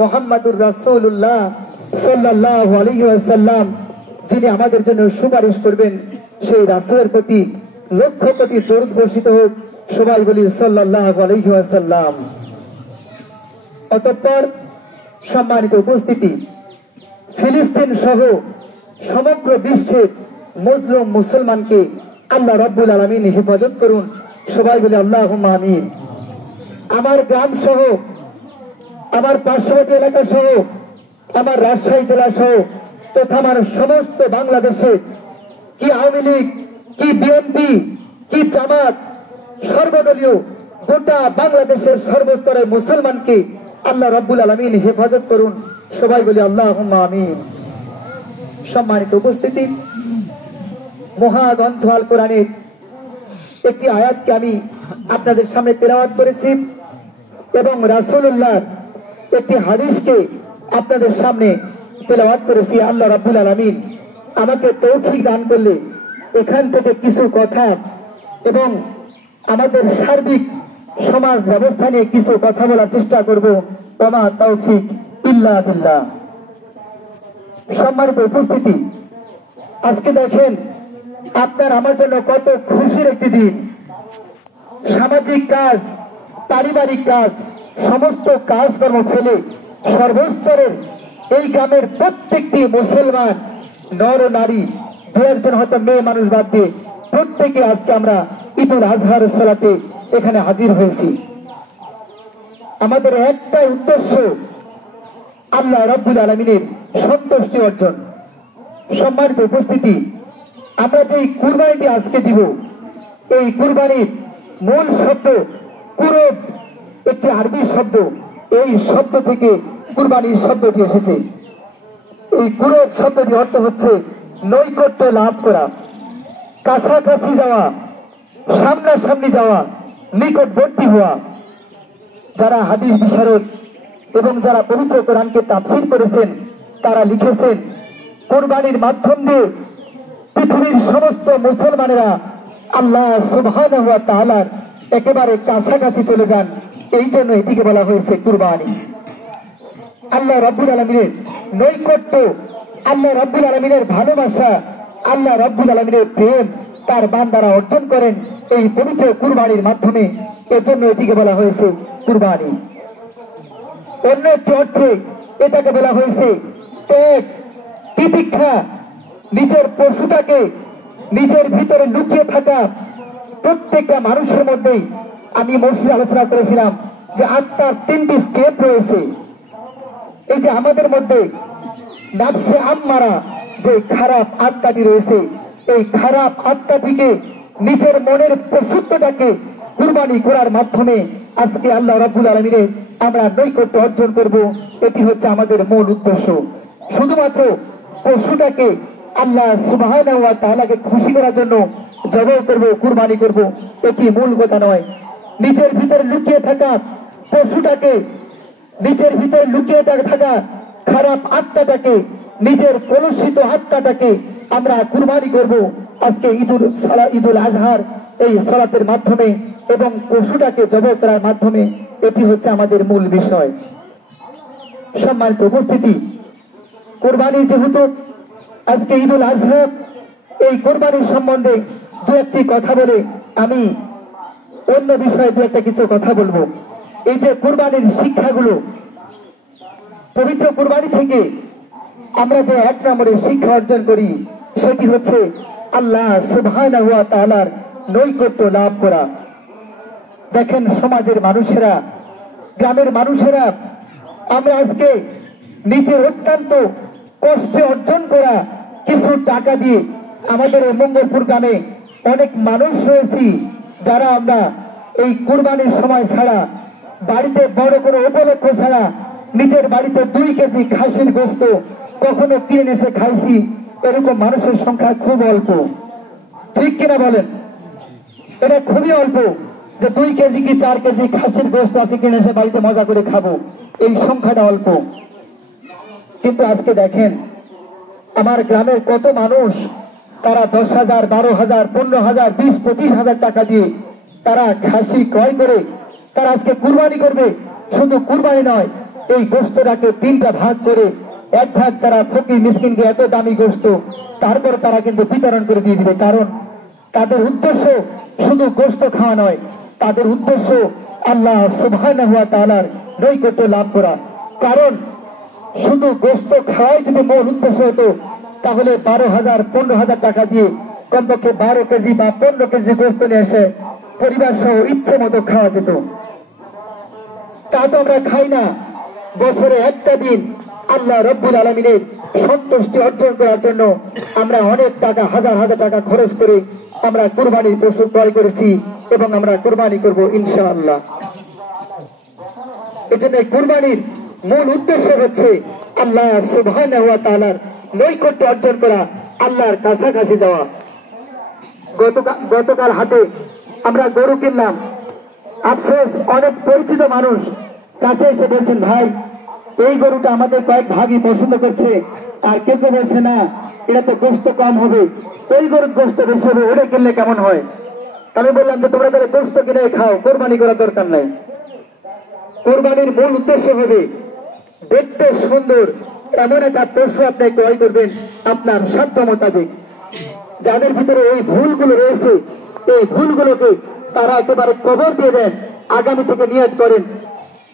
মুহাম্মাদুর রাসূলুল্লাহ সাল্লাল্লাহু আলাইহি ওয়াসাল্লাম যিনি আমাদের জন্য সুপারিশ করবেন, সেই রাসূলের প্রতি লক্ষ কোটি দরুদ বর্ষিত হোক। সবাই বলি সাল্লাল্লাহু আলাইহি ওয়াসাল্লাম। অতঃপর সম্মানিত উপস্থিতি, ফিলিস্তিন সহ সমগ্র বিশ্বের মুসলিম মুসলমানকে আল্লাহ রাব্বুল আলামিন হেফাজত করুন। সবাই বলি আল্লাহুম্মা আমিন। আমার গ্রাম সহ, আমার পার্শ্ববর্তী এলাকা সহ, আমার রাজশাহী জেলা সহ তথা আমার সমস্ত বাংলাদেশে কি আওয়ামী লীগ, কি বিএনপি, কি জামাত, সর্বদলীয় গোটা বাংলাদেশের সর্বস্তরের মুসলমানকে আল্লাহ রাব্বুল আলামিন হেফাজত করুন। সবাই বলি আল্লাহুম্মা আমিন। সম্মানিত উপস্থিতি, মহাগ্রন্থ আল কোরআনের একটি আয়াতকে আমি আপনাদের সামনে তেলাওয়াত করেছি এবং রাসূলুল্লাহ একটি হাদিসকে আপনাদের সামনে তেলাওয়াত করেছি। আল্লাহ রাব্বুল আলামিন আমাকে তৌফিক দান করলে এখান থেকে কিছু কথা এবং আমাদের সার্বিক সমাজ ব্যবস্থা নিয়ে কিছু কথা বলার চেষ্টা করব। ওমা তৌফিক ইল্লা বিল্লাহ। সম্মানিত উপস্থিতি, আজকে দেখেন আপনার আমার জন্য কত খুশির একটি দিন। সামাজিক কাজ, পারিবারিক কাজ, সমস্ত কাজকর্ম ফেলে সর্বস্তরের এই গ্রামের প্রত্যেকটি মুসলমান নর নারী, দু একজন হয়তো মেয়ে মানুষ বাদ দিয়ে প্রত্যেকে আজকে আমরা ঈদুল আজহার সালাতে এখানে হাজির হয়েছি। আমাদের একটাই উদ্দেশ্য, আল্লাহ রাব্বুল আলামিনের সন্তুষ্টি অর্জন। সম্মানিত উপস্থিতি, আমরা যে কুরবানিটি আজকে দিব, এই কুরবানির মূল শব্দ কুরব, একটি আরবি শব্দ। এই শব্দ থেকে কুরবানির শব্দটি এসেছে। এই কুরব শব্দটি অর্থ হচ্ছে নৈকট্য লাভ করা, কাছাকাছি যাওয়া, সামনাসামনি যাওয়া, নিকটবর্তী হওয়া। যারা হাদিস বিশারদ এবং যারা পবিত্র কোরআনকে তাফসীর করেছেন তারা লিখেছেন, কুরবানির মাধ্যম দিয়ে পৃথিবীর সমস্ত মুসলমানেরা আল্লাহ সুবহানাহু ওয়া তাআলার একেবারে কাছাকাছি চলে যান। এই জন্য এটিকে বলা হয়েছে কুরবানি। আল্লাহ রাব্বুল আলামিনের নৈকট্য, আল্লাহ রাব্বুল আলামিনের ভালোবাসা, আল্লাহ রাব্বুল আলামিনের প্রেম তার বান্দারা অর্জন করেন এই পবিত্র কুরবানির মাধ্যমে। এজন্য এটিকে বলা হয়েছে কুরবানি। অন্য একটি অর্থে এটাকে বলা হয়েছে ত্যাগ, তিতিক্ষা। নিজের পশুটাকে নিজের ভিতরে লুকিয়ে থাকা প্রত্যেকটা মানুষের মধ্যেই, আমি মসজিদে আলোচনা করেছিলাম যে আত্মার 3টি স্টেপ রয়েছে। এই যে আমাদের মধ্যে নাফসে আম্মারা যে খারাপ আত্মাটি রয়েছে, এই খারাপ আত্মাটিকে নিজের মনের পশুত্বটাকে কুরবানি করার মাধ্যমে আজকে আল্লাহ রাব্বুল আলামিনের আমরা নৈকট্য অর্জন করব। এটি হচ্ছে আমাদের মূল উদ্দেশ্য। শুধুমাত্র পশুটাকে আল্লাহ সুবহানাহু ওয়া তাআলাকে খুশি করার জন্য জবাই করব, কুরবানি করব, এটি মূল কথা নয়। নিজের ভিতরে লুকিয়ে থাকা পশুটাকে, নিজের ভিতরে লুকিয়ে থাকা খারাপ আত্মাটাকে, নিজের কলুষিত আত্মাটাকে আমরা কুরবানি করব আজকে ঈদুল আজহার এই সালাতের মাধ্যমে এবং পশুটাকে জবাই করার মাধ্যমে। এটি হচ্ছে আমাদের মূল বিষয়। সম্মানিত উপস্থিতি, কুরবানি যেহেতু আজকে ঈদুল আজহা, এই কুরবানির সম্বন্ধে দু একটি কথা বলে আমি অন্য বিষয়ে দু একটা কিছু কথা বলবো। এই যে কুরবানির শিক্ষাগুলো, পবিত্র কুরবানি থেকে আমরা যে 1 নম্বরে শিক্ষা অর্জন করি সেটি হচ্ছে আল্লাহ সুবহানাহু ওয়া তাআলার নৈকট্য লাভ করা। দেখেন সমাজের মানুষেরা, গ্রামের মানুষেরা, আমরা আজকে নিজের অত্যন্ত কষ্টে অর্জন করা কিছু টাকা দিয়ে আমাদের এই মঙ্গলপুর গ্রামে অনেক মানুষ রয়েছি যারা আমরা এই কুরবানির সময় ছাড়া, বাড়িতে বড় কোনো উপলক্ষ ছাড়া নিজের বাড়িতে 2 কেজি খাসির গোশত কখনো কিনে এসে খাইছি, এরকম মানুষের সংখ্যা খুব অল্প। ঠিক কিনা বলেন? এটা খুবই অল্প যে 2 কেজি কি 4 কেজি খাসির গোশত আছে কিনে এসে বাড়িতে মজা করে খাবো, এই সংখ্যাটা অল্প। কিন্তু আজকে দেখেন আমার গ্রামের কত মানুষ, তারা 10,000, 12,000, 15,000, 20-25,000 টাকা দিয়ে তারা খাসি ক্রয় করে তারা আজকে কুরবানি করবে। শুধু কুরবানি নয়, এই গোশতটাকে তিনটা ভাগ করে এক ভাগ তারা ফকির মিসকিনকে এত দামি গোশত তারপর তারা কিন্তু বিতরণ করে দিয়ে দিবে। কারণ তাদের উদ্দেশ্য শুধু গোশত খাওয়া নয়, তাদের উদ্দেশ্য আল্লাহ সুবহানাহু ওয়া তাআলার নৈকট্য লাভ করা। কারণ শুধু গোশত খাওয়াই যদি মূল উদ্দেশ্য হতো তাহলে 12,000 15,000 টাকা দিয়ে কমপক্ষে 12 কেজি বা 15 কেজি গোশত নিয়ে এসে পরিবার সহ ইচ্ছে মতো খাওয়া যেত। তা তো আমরা খাই না। বছরে একটা দিন আল্লাহ রব্বুল আলামিনের সন্তুষ্টি অর্জন করার জন্য আমরা অনেক টাকা, হাজার হাজার টাকা খরচ করে আমরা কুরবানির পশু ক্রয় করেছি এবং আমরা কুরবানি করব ইনশাআল্লাহ। এজন্য কুরবানির মূল উদ্দেশ্য হচ্ছে আল্লাহ সুবহানাহু ওয়া তাআলার নৈকট্য অর্জন করা, আল্লাহর কাছাকাছি যাওয়া। গতকাল হাটে আমরা গরু কিনলাম। আফসোস, অনেক পরিচিত মানুষ কাছে এসে বলছেন, ভাই এই গরুটা আমাদের কয়েক ভাগই পছন্দ করছে, আর কেউ কেউ বলছে না এটা তো গোশত কম হবে, ওই গরুর গোশত বেশি হবে, ওটা কিনলে কেমন হয়। আমি বললাম যে তোমরা তাহলে গোশত কিনে খাও, কোরবানি করার দরকার নাই। কোরবানির মূল উদ্দেশ্য হবে দেখতে সুন্দর এমন একটা পশু আপনি ক্রয় করবেন আপনার সাধ্য মোতাবেক। যাদের ভিতরে এই ভুলগুলো রয়েছে, এই ভুলগুলোকে তারা একেবারে কবর দিয়ে দেন, আগামী থেকে নিয়ত করেন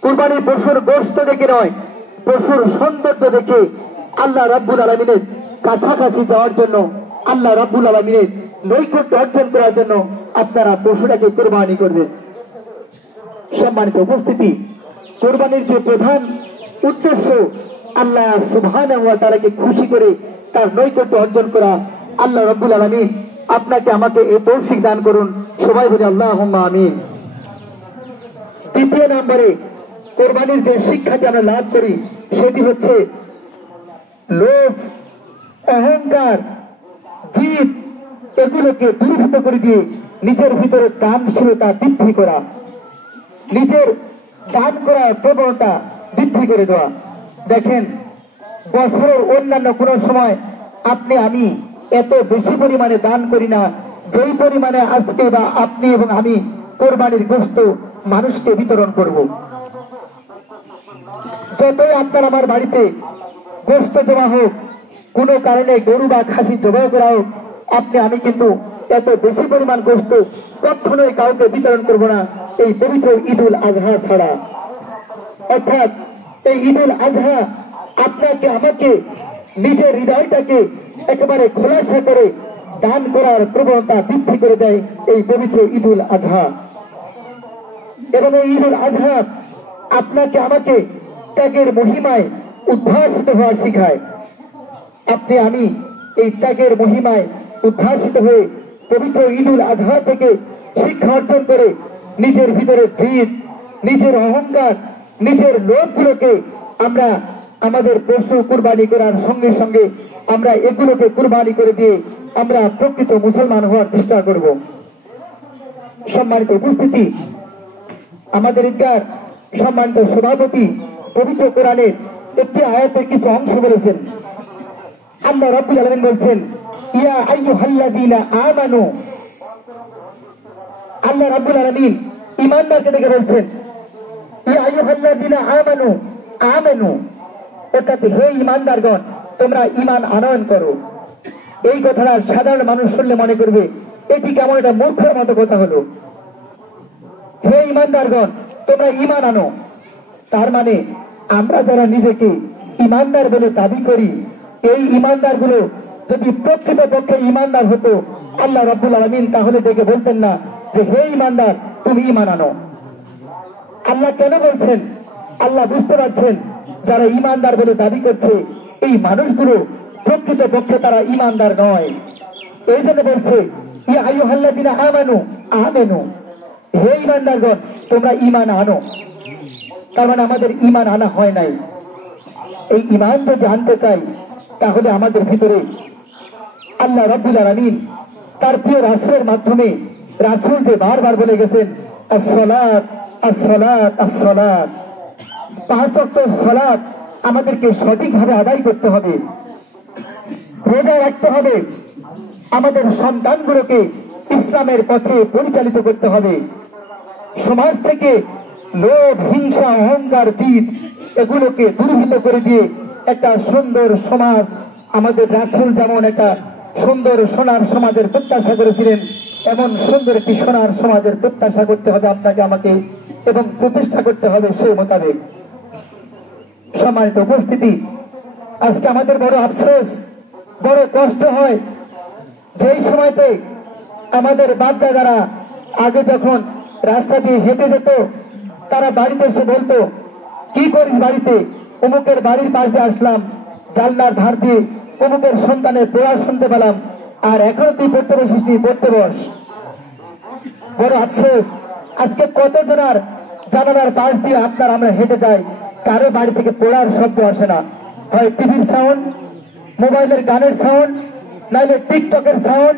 কুরবানির পশুর গোশত দেখে নয়, পশুর সৌন্দর্য দেখে আল্লাহ রাব্বুল আলামিনের কাছাকাছি যাওয়ার জন্য, আল্লাহ রাব্বুল আলামিনের নৈকট্য অর্জন করার জন্য আপনারা পশুটাকে কোরবানি করবেন। সম্মানিত উপস্থিতি, কোরবানির যে প্রধান উদ্দেশ্য আল্লাহ সুবহানাহু ওয়া তাআলাকে খুশি করে তার নৈকট্য অর্জন করা। আল্লাহ রাব্বুল আলামিন আপনাকে আমাকে এই তৌফিক দান করুন, সবাই বলি আল্লাহুম্মা আমিন। দ্বিতীয় নম্বরে কোরবানির যে শিক্ষাটি আমরা লাভ করি সেটি হচ্ছে লোভ, অহংকার, জিদ এগুলোকে দূরীভূত করে দিয়ে নিজের ভিতরে দানশীলতা বৃদ্ধি করা, নিজের দান করার প্রবণতা বৃদ্ধি করে দেওয়া। দেখেন, বছরের অন্যান্য কোন সময় আপনি আমি এত বেশি পরিমাণে দান করি না যেই পরিমাণে আজকে বা আপনি এবং আমি কোরবানির গোশত মানুষকে বিতরণ করব। যতই আপনার আমার বাড়িতে গোশত জমা হোক, কোনো কারণে গরু বা খাসি জবাই করা হোক, আপনি আমি কিন্তু এত বেশি পরিমাণ গোশত কখনোই কাউকে বিতরণ করব না এই পবিত্র ঈদুল আজহা ছাড়া। অর্থাৎ এই ঈদুল আজহা আপনাকে আমাকে নিজের হৃদয়টাকে একেবারে খোলাসা করে দান করার প্রবণতা বৃদ্ধি করে দেয় এই পবিত্র ঈদুল আজহা। এবং এই ঈদুল আজহা আপনাকে আমাকে ত্যাগের মহিমায় উদ্ভাসিত হওয়ার শিখায়। আপনি আমি এই ত্যাগের মহিমায় উদ্ভাসিত হয়ে পবিত্র ঈদুল আজহা থেকে শিক্ষা অর্জন করে নিজের ভিতরে জিদ, নিজের অহংকার, নিজের লোভগুলোকে আমরা আমাদের পশু কুরবানি করার সঙ্গে সঙ্গে আমরা এগুলোকে কুরবানি করে দিয়ে আমরা প্রকৃত মুসলমান হওয়ার চেষ্টা করব। সম্মানিত উপস্থিতি, আমাদের ঈদগার সম্মানিত সভাপতি পবিত্র কোরআনের একটি আয়াতের কিছু অংশ বলেছেন। আল্লাহ রাব্বুল আলামিন বলছেন, ইয়া আইয়ুহাল্লাযীনা আমানু। আল্লাহ রাব্বুল আলামিন ঈমানদারকে ডেকে বলছেন, ইয়া আইয়ুহাল্লাযীনা আমানু, আমানু অর্থাৎ হে ঈমানদারগণ তোমরা ঈমান আনয়ন করো। এই কথাটা সাধারণ মানুষ শুনলে মনে করবে এটি কেমন একটা মূর্খের মতো কথা হলো। হে ঈমানদারগণ তোমরা ঈমান আনো, তার মানে আমরা যারা নিজেকে ঈমানদার বলে দাবি করি, এই ঈমানদার গুলো যদি প্রকৃত পক্ষে ঈমানদার হতো আল্লাহ রাব্বুল আলামিন তাহলে ডেকে বলতেন না যে হে ঈমানদার তুমি ঈমান আনো। আল্লাহ কেন বলছেন? আল্লাহ বুঝতে পারছেন যারা ঈমানদার বলে দাবি করছে এই মানুষগুলো প্রকৃত পক্ষে তারা ঈমানদার নয়। এই জন্য বলছে ইয়া আইয়ুহাল্লাযীনা আমানু, আমানু হে ঈমানদারগণ তোমরা ঈমান আনো। তার মানে আমাদের ঈমান আনা হয় নাই। এই ঈমান যদি আনতে চাই তাহলে আমাদের ভিতরে আল্লাহ রাব্বুল আলামিন তার প্রিয় রাসূলের মাধ্যমে, রাসূল যে বারবার বলে গেছেন আসসালাত আসসালাত আসসালাত, 5 ওয়াক্ত সালাত আমাদেরকে সঠিকভাবে আদায় করতে হবে, রোজা রাখতে হবে, আমাদের সন্তানগুলোকে ইসলামের পথে পরিচালিত করতে হবে, সমাজ থেকে লোভ, হিংসা, অহংকার, জিদ এগুলোকে দুর্বৃত্ত করে দিয়ে একটা সুন্দর সমাজ, আমাদের রাসূল যেমন একটা সুন্দর সোনার সমাজের প্রত্যাশা করেছিলেন, এমন সুন্দর একটি সোনার সমাজের প্রত্যাশা করতে হবে আপনাকে আমাকে, এবং প্রতিষ্ঠা করতে হবে সেই মোতাবেক। সম্মানিত উপস্থিতি, আজকে আমাদের বড় আফসোস, বড় কষ্ট হয়, যেই সময়তে আমাদের বাপ-দাদারা আগে যখন রাস্তা দিয়ে হেঁটে যেত, তারা বাড়িতে এসে বলতো, কি করিস বাড়িতে? অমুকের বাড়ির পাশ দিয়ে আসলাম, জানলার ধার দিয়ে অমুকের সন্তানের পড়া শুনতে পেলাম, আর এখনো তুই পড়তে বসিস নি, পড়তে বস। বড় আফসোস, আজকে কতজনার জানালার পাশ দিয়ে আপনার আমরা হেঁটে যাই, কারো বাড়ি থেকে পড়ার শব্দ আসে না, হয় টিভির সাউন্ড, মোবাইলের গানের সাউন্ড, নাহলে টিকটকের সাউন্ড,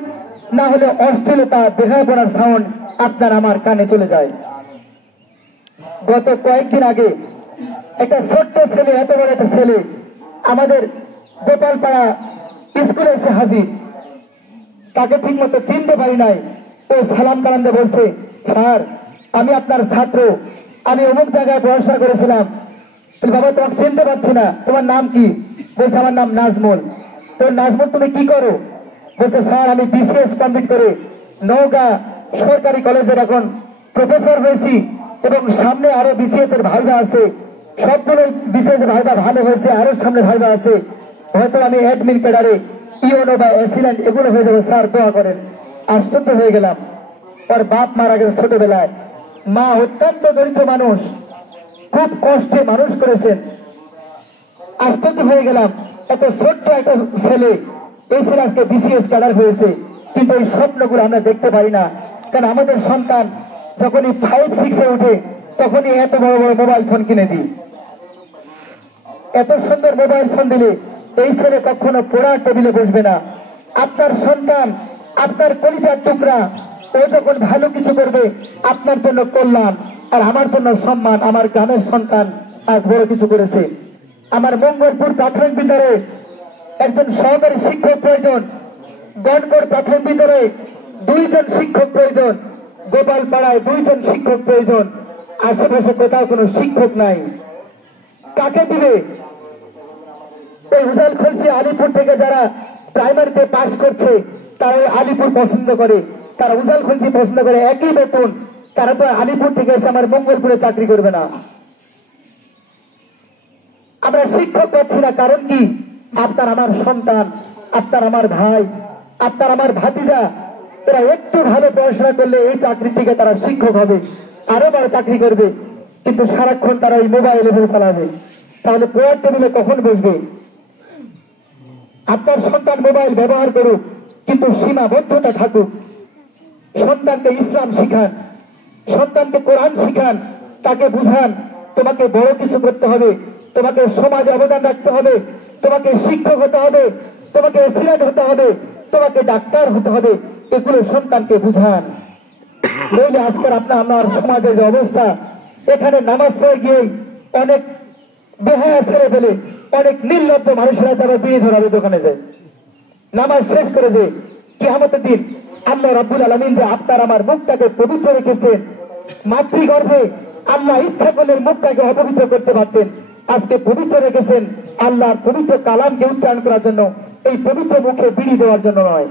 না হলে অশ্লীলতা বেহায়াপনার সাউন্ড আপনার আমার কানে চলে যায়। গত কয়েকদিন আগে একটা ছোট্ট ছেলে, এত বড় একটা ছেলে আমাদের গোপালপাড়া স্কুলে এসে হাজির। তাকে ঠিক মতো চিনতে পারি নাই, ও সালাম কালাম দিয়ে বলছে, স্যার আমি আপনার ছাত্র, আমি অমুক জায়গায় পড়াশোনা করেছিলাম। বাবা তোমাকে চিনতে পারছি না, তোমার নাম কি? বলছে আমার নাম নাজমুল। তো নাজমুল তুমি কি করো? বলছে স্যার আমি বিসিএস কমপ্লিট করে নওগাঁ সরকারি কলেজের এখন প্রফেসর হয়েছি, এবং সামনে আরো বিসিএস এর ভাইবা আছে, সবগুলো বিসিএস এর ভাইবা ভালো হয়েছে, আরো সামনে ভাইবা আছে, হয়তো আমি অ্যাডমিন ক্যাডারে ইওনো বা অ্যাসিল্যান্ট এগুলো হয়ে যাবে, স্যার দোয়া করেন। আশ্চর্য হয়ে গেলাম, ওর বাপ মারা গেছে ছোটবেলায়, মা অত্যন্ত দরিদ্র মানুষ, খুব কষ্টে মানুষ করেছেন। আশ্চর্য হয়ে গেলাম, এত ছোট্ট একটা ছেলে, এই ছেলে আজকে বিসিএস ক্যাডার হয়েছে, কিন্তু এই স্বপ্নগুলো আমরা দেখতে পারি না। কারণ আমাদের সন্তান যখনই 5-6-এ উঠে তখনই এত বড় বড় মোবাইল ফোন কিনে দিই। এত সুন্দর মোবাইল ফোন দিলে এই ছেলে কখনো পড়ার টেবিলে বসবে না। আপনার সন্তান, আপনার কলিজার টুকরা, ও যখন ভালো কিছু করবে আপনার জন্য কল্যাণ, আর আমার জন্য সম্মান। আমার গ্রামের সন্তান আজ বড় কিছু করেছে। আমার মঙ্গলপুর প্রাথমিক বিদ্যালয়ে একজন সহকারী শিক্ষক প্রয়োজন, গণগড় প্রাথমিক বিদ্যালয়ে 2 জন শিক্ষক প্রয়োজন, গোপালপাড়ায় 2 জন শিক্ষক প্রয়োজন, আশেপাশে কোথাও কোনো শিক্ষক নাই। কাকে দিবে? ওই হুসাইল খলসি আলিপুর থেকে যারা প্রাইমারিতে পাস করছে তারা ওই আলিপুর পছন্দ করে, তারা হুসাইল খলসি পছন্দ করে, একই বেতন, তারা তো আলিপুর থেকে এসে আমার মঙ্গলপুরে চাকরি করবে না। আমরা শিক্ষক পাচ্ছি না, কারণ কি? আপনার আমার সন্তান, আপনার আমার ভাই, আপনার আমার ভাতিজা, এরা একটু ভালো পড়াশোনা করলে এই চাকরিটিকে তারা শিক্ষক হবে, আরো বড় চাকরি করবে, কিন্তু সারাক্ষণ তারা এই মোবাইলে চালাবে, তাহলে পড়ার টেবিলে কখন বসবে? আপনার সন্তান মোবাইল ব্যবহার করুক, কিন্তু সীমাবদ্ধতা থাকুক। সন্তানকে ইসলাম শিখান, সন্তানকে কোরআন শিখান, তাকে বুঝান তোমাকে বড় কিছু করতে হবে, তোমাকে সমাজে অবদান রাখতে হবে, তোমাকে শিক্ষক হতে হবে, তোমাকে অ্যাসিস্ট্যান্ট হতে হবে, তোমাকে ডাক্তার হতে হবে, এগুলো সন্তানকে বুঝান। নইলে আজকের আমার সমাজের যে অবস্থা, এখানে নামাজ পড়ে গিয়ে অনেক বেহায়া ছেড়ে ফেলে, অনেক নির্লজ্জ মানুষেরা যাবে বিয়ে ধরাবে দোকানে যায়, নামাজ শেষ করে যে কিয়ামতের দিন আল্লাহ রাব্বুল আলামিন যে আপনার আমার মুখটাকে পবিত্র রেখেছেন, মাতৃগর্ভে আল্লাহ ইচ্ছা করলে মুখটাকে অপবিত্র করতে পারতেন, আজকে পবিত্র রেখেছেন আল্লাহর পবিত্র কালামকে উচ্চারণ করার জন্য, এই পবিত্র মুখে বিড়ি দেওয়ার জন্য নয়।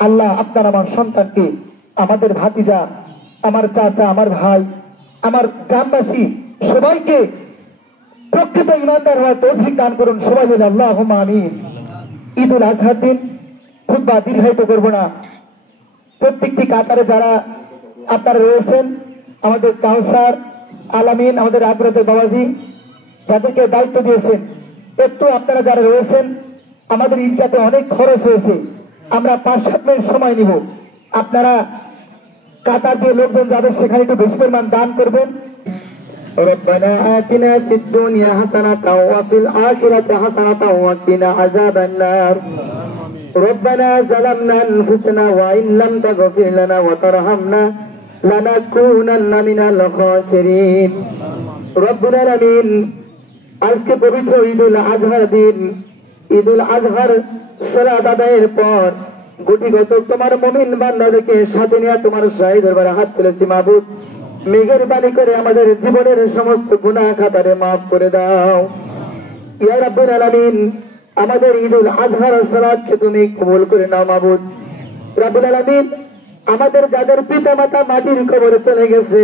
আল্লাহ আপনার আমার সন্তানকে, আমাদের ভাতিজা, আমার চাচা, আমার ভাই, আমার গ্রামবাসী সবাইকে প্রকৃত ইমানদার হওয়ার তৌফিক দান করুন। সবাই বলে আল্লাহুম্মা আমিন। ঈদুল আজহার দিন খুতবা দীর্ঘায়িত করব না। প্রত্যেকটি কাতারে যারা আপনারা রয়েছেন, আমাদের কাউসার, আলামিন, আমাদের আব্দুর রাজ্জাক বাবাজি, যাদেরকে দায়িত্ব দিয়েছেন, একটু আপনারা যারা রয়েছেন, আমাদের ঈদগাতে অনেক খরচ হয়েছে, আমরা 5-7 মিনিট সময় নিব, আপনারা কাতার দিয়ে লোকজন যাবে সেখানে একটু বেশি পরিমাণ দান করবেন। ربنا آتنا في الدنيا حسنة وفي الآخرة حسنة وقنا عذاب النار ربنا ظلمنا أنفسنا وإن لم تغفر لنا وترحمنا لنكونن من الخاسرين ربنا العالمين। আজকে পবিত্র ঈদুল আজহার দিন, ঈদুল আজহার সালাত আদায়ের পর গুটি গত তোমার মুমিন বান্দাদেরকে সাথে নিয়ে তোমার শাহী দরবারে হাত তুলেছি। মাবুদ, মেহেরবানি করে আমাদের জীবনের সমস্ত গুনাহ খাতারে মাফ করে দাও ইয়া রাব্বুল আলামিন। আমাদের ঈদুল আজহার সালাতকে তুমি কবুল করে নাও মাবুদ রাব্বুল আলামিন। আমাদের যাদের পিতামাতা মাটির কবরে চলে গেছে,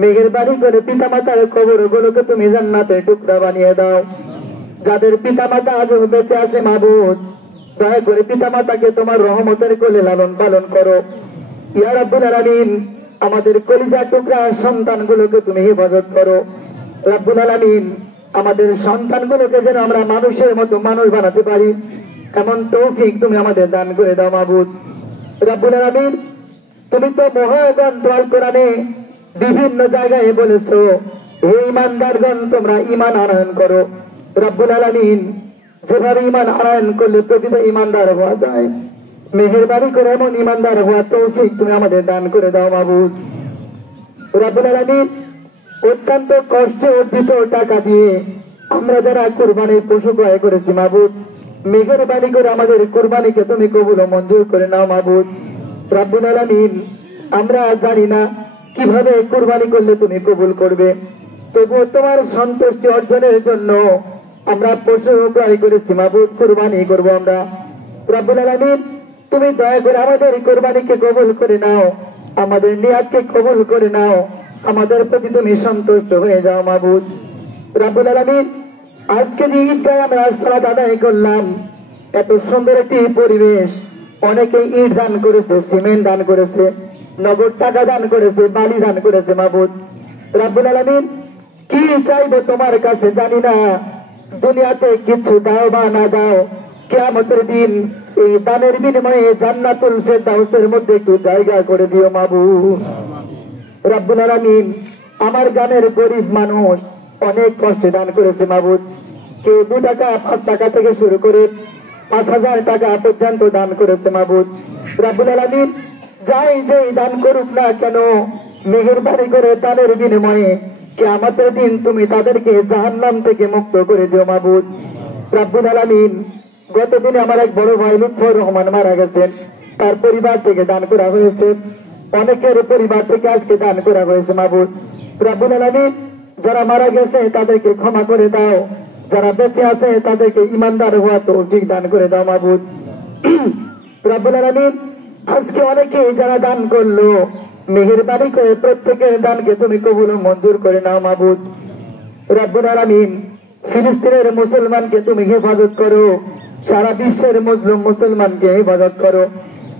মেহেরবানি করে পিতামাতার কবরগুলোকে তুমি জান্নাতের টুকরা বানিয়ে দাও। যাদের পিতামাতা আজও বেঁচে আছে মাবুদ, দয়া করে পিতামাতাকে তোমার রহমতের কোলে লালন পালন করো ইয়া রাব্বুল আলামিন। আমাদের কলিজা টুকরা সন্তানগুলোকে তুমি হেফাজত করো রাব্বুল আলামিন। আমাদের সন্তানগুলোকে যেন আমরা মানুষের মতো মানুষ বানাতে পারি, এমন তৌফিক তুমি আমাদের দান করে দাও মাবুদ রাব্বুল আলামিন। তুমি তো মহাগ্রন্থ আল কোরআনে বিভিন্ন জায়গায় বলেছো, হে ঈমানদারগণ তোমরা ঈমান আনয়ন করো রাব্বুল আলামিন। যেভাবে ঈমান আনয়ন করলে প্রকৃত ঈমানদার হওয়া যায়, মেহেরবানি করে এমন ঈমানদার হওয়া তৌফিক তুমি আমাদের দান করে দাও মাবুদ রাব্বুল আলামিন। অত্যন্ত কষ্টে অর্জিত টাকা দিয়ে আমরা যারা কুরবানির পশু ক্রয় করেছি মাবুদ, মেহেরবানি করে আমাদের কুরবানিকে তুমি কবুল ও মঞ্জুর করে নাও মাবুদ রাব্বুল আলামিন। আমরা জানি না কিভাবে কুরবানি করলে তুমি কবুল করবে, তবুও তোমার সন্তুষ্টি অর্জনের জন্য আমরা পশু ক্রয় করেছি মাবুদ, কুরবানি করব আমরা রাব্বুল আলামিন। তুমি দয়া করে আমাদের কুরবানিকে কবুল করে নাও, আমাদের নিয়াতকে কবুল করে নাও, আমাদের প্রতি তুমি সন্তুষ্ট হয়ে যাও মাবুদ রাব্বুল আলামিন। আজকে যে ঈদগাহে আমরা সালাত আদায় করলাম, এত সুন্দর একটি পরিবেশ, অনেকে ইট দান করেছে, সিমেন্ট দান করেছে, নগদ টাকা দান করেছে, বালি দান করেছে মাবুদ রাব্বুল আলামিন। কি চাইবো তোমার কাছে জানি না, দুনিয়াতে কিছু দাও বা না দাও, কিয়ামতের দিন এই দানের বিনিময়ে জান্নাতুল ফেরদাউসের মধ্যে একটু জায়গা করে দিও মাবুদ রাব্বুল আলামিন। আমার গ্রামের গরিব মানুষ অনেক কষ্টে দান করেছে মাবুদ, কেউ 2 টাকা 5 টাকা থেকে শুরু করে 5000 টাকা পর্যন্ত দান করেছে মাবুদ রাব্বুল আলামিন। যাই যেই দান করুক না কেন, মেহেরবানি করে দানের বিনিময়ে কিয়ামতের দিন তুমি তাদেরকে জাহান্নাম থেকে মুক্ত করে দিও মাবুদ রাব্বুল আলামিন। গতদিনে আমার এক বড় ভাই লুৎফর রহমান মারা গেছেন, তার পরিবার থেকে দান করা হয়েছে, অনেকের পরিবার থেকে আজকে দান করা হয়েছে মাবুদ রাব্বুল আলামিন। যারা মারা গেছে তাদেরকে ক্ষমা করে দাও, যারা বেঁচে আছে তাদেরকে ঈমানদার হওয়া তৌফিক দান করে দাও মাবুদ রাব্বুল আলামিন। আজকে অনেকে যারা দান করলো, মেহেরবানি করে প্রত্যেকের দানকে তুমি কবুল ও মঞ্জুর করে নাও মাবুদ রাব্বুল আলামিন। ফিলিস্তিনের মুসলমানকে তুমি হেফাজত করো, সারা বিশ্বের মুসলিম মুসলমানকে হেফাজত করো।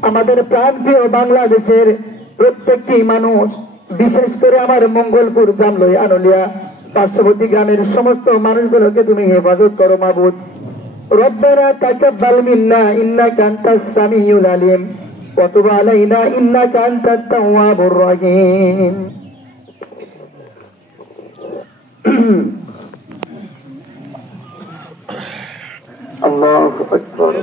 আমাদের প্রাণপ্রিয় বাংলাদেশের প্রত্যেকটি মানুষ, বিশেষ করে আমার মঙ্গলপুর, জামলই, আনুলিয়া, পার্শ্ববর্তী গ্রামের সমস্ত মানুষগুলোকে তুমি হেফাজত করো মাবুদ। রব্বানা তাকাব্বাল মিন্না ইন্নাকা আনতাস সামিউল আলিম ওয়া তুব আলাইনা ইন্নাকা আনতাত তাওয়াবুর রহিম। আল্লাহু আকবার।